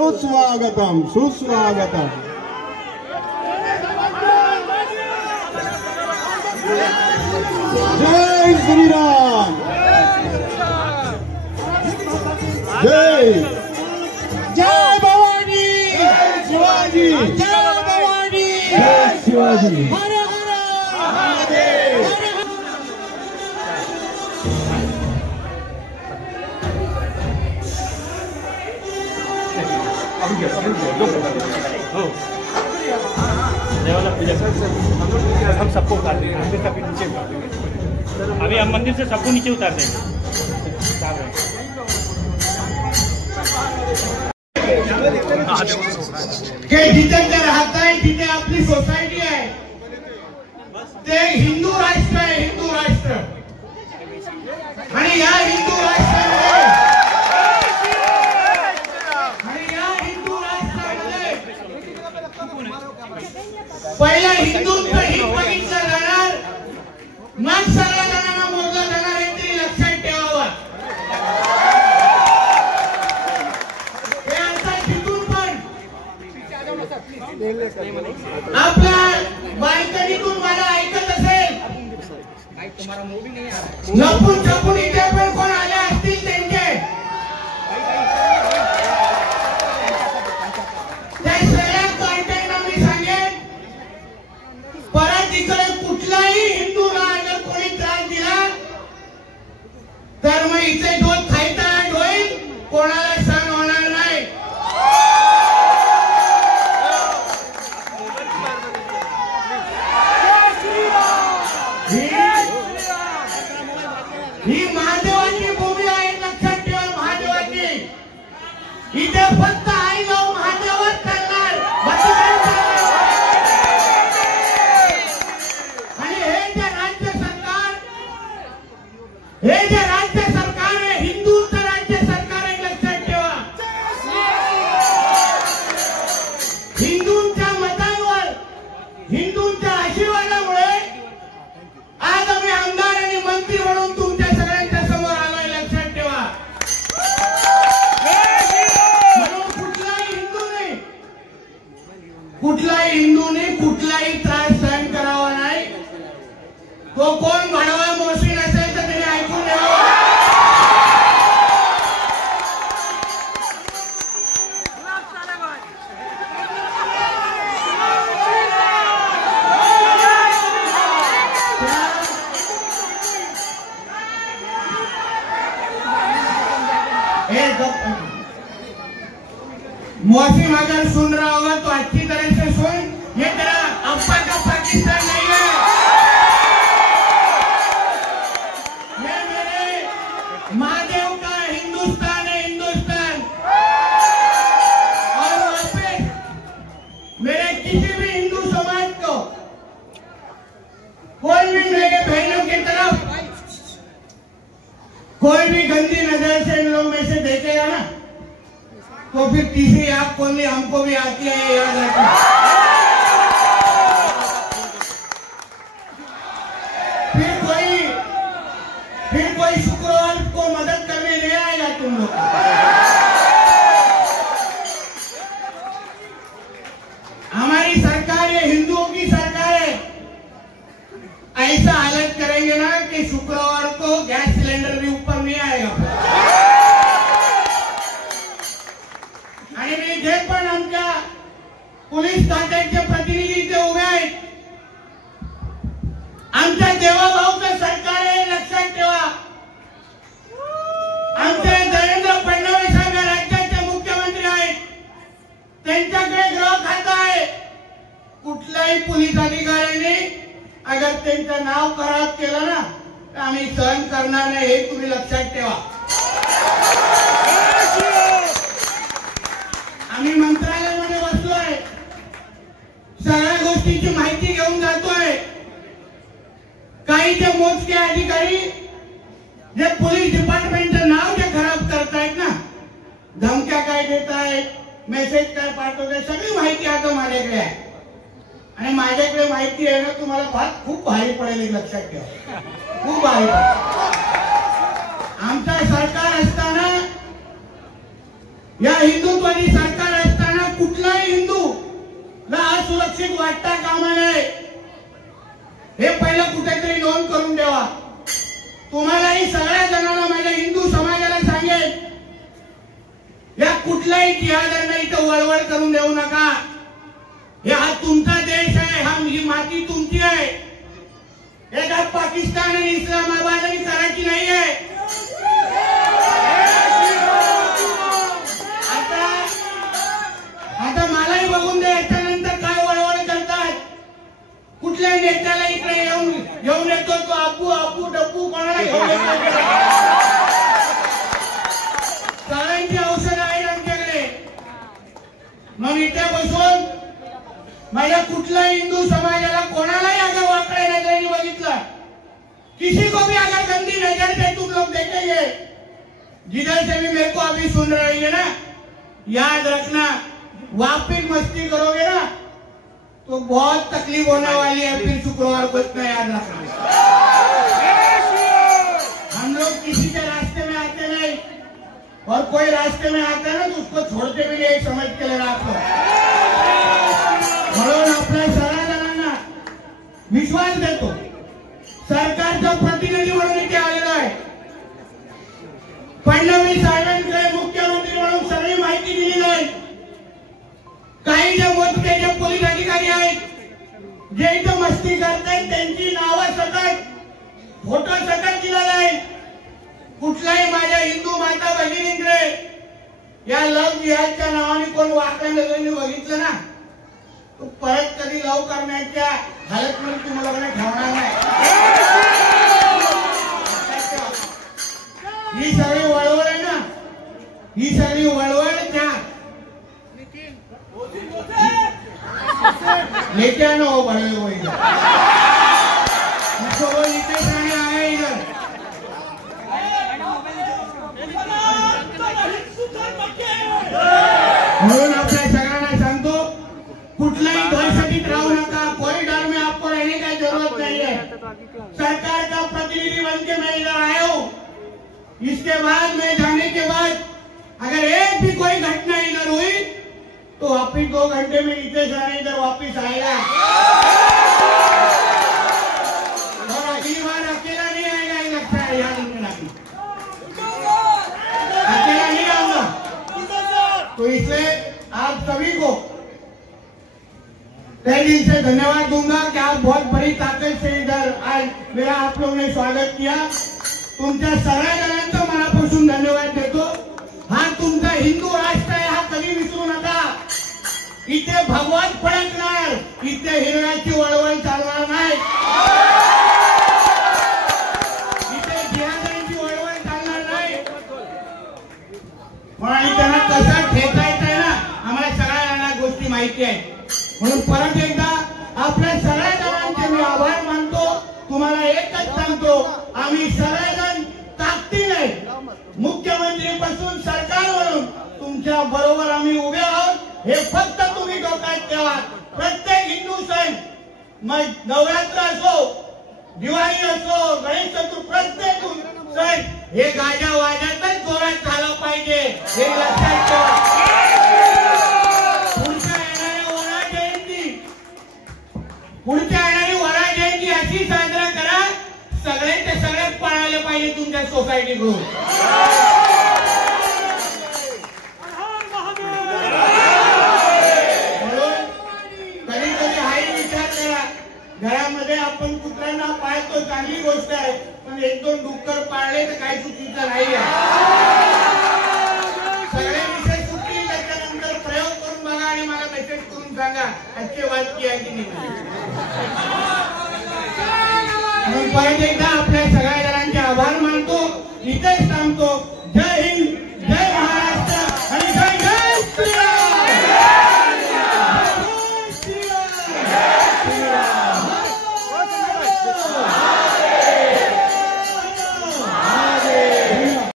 सुस्वागतम सुस्वागतम। जय श्री राम, जय जय भवानी, जय शिवाजी, जय भवानी, जय शिवाजी, हर हर महादेव। हम सबको उतार देंगे, मंदिर तक नीचे उतार देंगे। अभी हम मंदिर से सबको नीचे उतार देंगे। जिथे ते राहताय तिथे आपली सोसायटी आहे, ते हिंदू राष्ट्र आहे, हिंदू राष्ट्र। आणि या हिंदू राष्ट्रामध्ये पहिला हिंदूंचं हित बघितलं जाणार, मग सर्व जणांना मोजलं जाणार हे तरी लक्षात ठेवावं। हे आता तिथून पण आपल्या बाल्कनीतून मला ऐकत असेल, लपून छपून इथे पण कोण आले असतील त्यांचे परत इकडे कुठलाही हिंदूला अगर कोणी त्रास दिला तर मग इथे दोन थायटाट होईल, कोणाला सहन होणार नाही। ही महादेवाची भूमी आहे, लक्षात ठेवा। महादेवाची इथे फक्त आई जाऊ महादेवच चालणार, बाकी काय चालणार। हे जे राज्य सरकार आहे, हिंदूंचं राज्य सरकार आहे, लक्षात ठेवा। हिंदूंच्या मतांवर, हिंदूंच्या आशीर्वादामुळे आज आम्ही आमदार आणि मंत्री म्हणून तुमच्या सगळ्यांच्या समोर आलोय, लक्षात ठेवा। म्हणून कुठलाही हिंदूने कुठलाही त्रास सहन करावा नाही। तो कोण भाडवा मोशीन असेल तर त्याने ऐकून घ्यावं। मोहसिन अगर सुन रहा होगा तो अच्छी तरह से सुन, ये तेरा अब्बा का पाकिस्तान नहीं है, ये मेरे महादेव का हिंदुस्तान है, हिंदुस्तान। और वहां पे मेरे किसी भी हिंदू समाज को कोई भी मेरे बहनों की तरफ कोई भी गंदी नजर से इन लोगों में से देखेगा ना, तो फिर तीसरी आंख खोलनी हमको भी आती है, ये याद रखना। फिर कोई शुक्रवार को मदद करने नहीं आएगा तुम लोग। हमारी सरकार ये हिंदुओं की सरकार है। ऐसा हालत करेंगे ना कि शुक्रवार को गैस सिलेंडर भी ऊपर नहीं आएगा। आणि मी जे पण आमच्या पोलीस खात्याचे प्रतिनिधी इथे उभे आहेत, आमच्या देवाभाऊचं सरकार आहे, लक्षात ठेवा। आमचे देवेंद्र फडणवीस साहेब राज्याचे मुख्यमंत्री आहेत, त्यांच्याकडे गृह खातं आहे। कुठल्याही पोलीस अधिकाऱ्याने अगर त्यांचं नाव खराब केलं ना तर आम्ही सहन करणार नाही, हे तुम्ही लक्षात ठेवा। आम्ही मंत्रालयामध्ये बसलोय, सगळ्या गोष्टीची माहिती घेऊन जातोय। काही जे मोजके अधिकारी जे पोलीस डिपार्टमेंटचं नाव जे खराब करतायत ना, धमक्या काय देतायत, मेसेज काय पाठवतायत, सगळी माहिती आता माझ्याकडे आहे। आणि माझ्याकडे माहिती आहे ना, तुम्हाला खूप भारी पडेल, लक्षात ठेवा, खूप भारी। आमचं सरकार असताना या हिंदुत्वादी सरकार असताना कुठलाही हिंदू ला असुरक्षित वाटता कामा नये, हे पहिलं कुठेतरी नोंद करून द्यावा. तुम्हालाही सगळ्या जणांना, माझ्या हिंदू समाजाला सांगेल, या कुठल्याही जिहाद्यांना इथं वळवळ करून देऊ नका. हा तुमचा देश आहे, ही माती तुमची आहे. हे काय पाकिस्तान आणि इस्लामाबाद आणि कराची नाही आहे. आता मलाही बघून द्या, याच्यानंतर काय वळवळ करतात. कुठल्या नेत्याला इकडे येऊन येतो तो अप्पू अप्पू डप्पू कोणाला घेऊन येतो. सगळ्यांची औषधं आहेत आमच्याकडे. मग इथे बसून माझ्या कुठल्या हिंदू समाजाला कोणालाही अगर वाकड्या नजरेने बघितलं, किसी को भी अगर गंदी नजर से तुम लोग देखेंगे, जिधर से भी मेरे को अभी सुन रहे हैं ना, याद रखना, वापिस मस्ती करोगे ना तो बहुत तकलीफ होने वाली है. फिर शुक्रवार को इतना याद रखना. हम लोग किसी के रास्ते में आते नहीं, और कोई रास्ते में आता है ना तो उसको छोड़ते भी नहीं, समझ के लेना आपको. म्हणून आपल्या सगळ्या जणांना विश्वास देतो, सरकारचा प्रतिनिधी म्हणून इथे आलेला आहे. फडणवीस साहेबांकडे मुख्यमंत्री म्हणून सगळी माहिती दिली नाही. काही जे मोजके जे पोलीस अधिकारी आहेत, जे इथं मस्ती करतात, त्यांची नावं सकट, फोटो सकट दिलेला आहे. कुठल्याही माझ्या हिंदू माता भगिनींकडे या लव जिहादच्या नावाने कोण वाकड्या नजरेने बघितलं ना, तो परत कधी लव करण्याच्या हालतमध्ये तुम्हाला ठेवणार नाही. ही सगळी वळवळ आहे ना, ही सगळी वळवळ त्या लेके आना हो बड़े हो इधर, इसको वो नीचे जाने आए इधर. म्हणून आपल्या सगळ्यांना सांगतो, कुठल्याही दहशतीत राहू नका. कॉरिडोर में आपको रहने की जरूरत नहीं है. सरकार का प्रतिनिधि बन के मैं इधर आया हूँ. इसके बाद मैं जाने के बाद अगर एक भी कोई घटना इधर हुई तो वापिस 2 घंटे में नीचे जाने इधर वापिस आएगा. और अगली बार अकेला नहीं आएगा, ये लगता है याद रखना. अकेला नहीं आऊंगा. तो इसलिए आप सभी को तहे दिल से धन्यवाद दूंगा कि आप बहुत बड़ी ताकत से इधर आज मेरा आप लोगों ने स्वागत किया. तुमच्या सगळ्या जणांचा मनापासून धन्यवाद देतो. हा तुमचा हिंदू राष्ट्र आहे, हा कधी विसरू नका. इथे भगवान फडकणार, इथे हिरव्याची वळवळ चालणार नाही, इथे जिहाद्यांची वळवळ चालणार नाही. म्हणून त्यांना कसा ठेचायचं आहे ना, आम्हाला सगळ्यांना गोष्टी माहिती आहे. म्हणून परत एकदा आपल्या सगळ्या जणांचे मी आभार मानतो. तुम्हाला एकच सांगतो, आम्ही सगळेजण ताकदीने मुख्यमंत्रीपासून सरकारवरून तुमच्या बरोबर आम्ही उभे आहोत. हे फक्त तुम्ही डोक्यात ठेवा. प्रत्येक हिंदू सण, मग नवरात्र असो, दिवाळी असो, गणेश चतुर्थी, प्रत्येक सण हे गाजा वाजतच जोरात झालं पाहिजे, हे लक्षात ठेवा. पुढच्या येणारी वरा जयंती अशी साजरा करा, सगळ्याच्या सगळ्यात पाळायला पाहिजे तुमच्या सोसायटीकडून. म्हणून कधी कधी हाही विचार करा, घरामध्ये आपण कुत्र्यांना पाळतो, चांगली गोष्ट आहे, पण 1-2 डुक्कर पाळले तर काही चुकीचं नाही आहे. सगळे विषय सुटतील, त्याच्यानंतर प्रयोग करून बघा आणि मला मेसेज करून सांगा अच्छे बात किया की नाही. म्हणून परत एकदा आपल्या सगळ्या जणांचे आभार मानतो, इथेच थांबतो.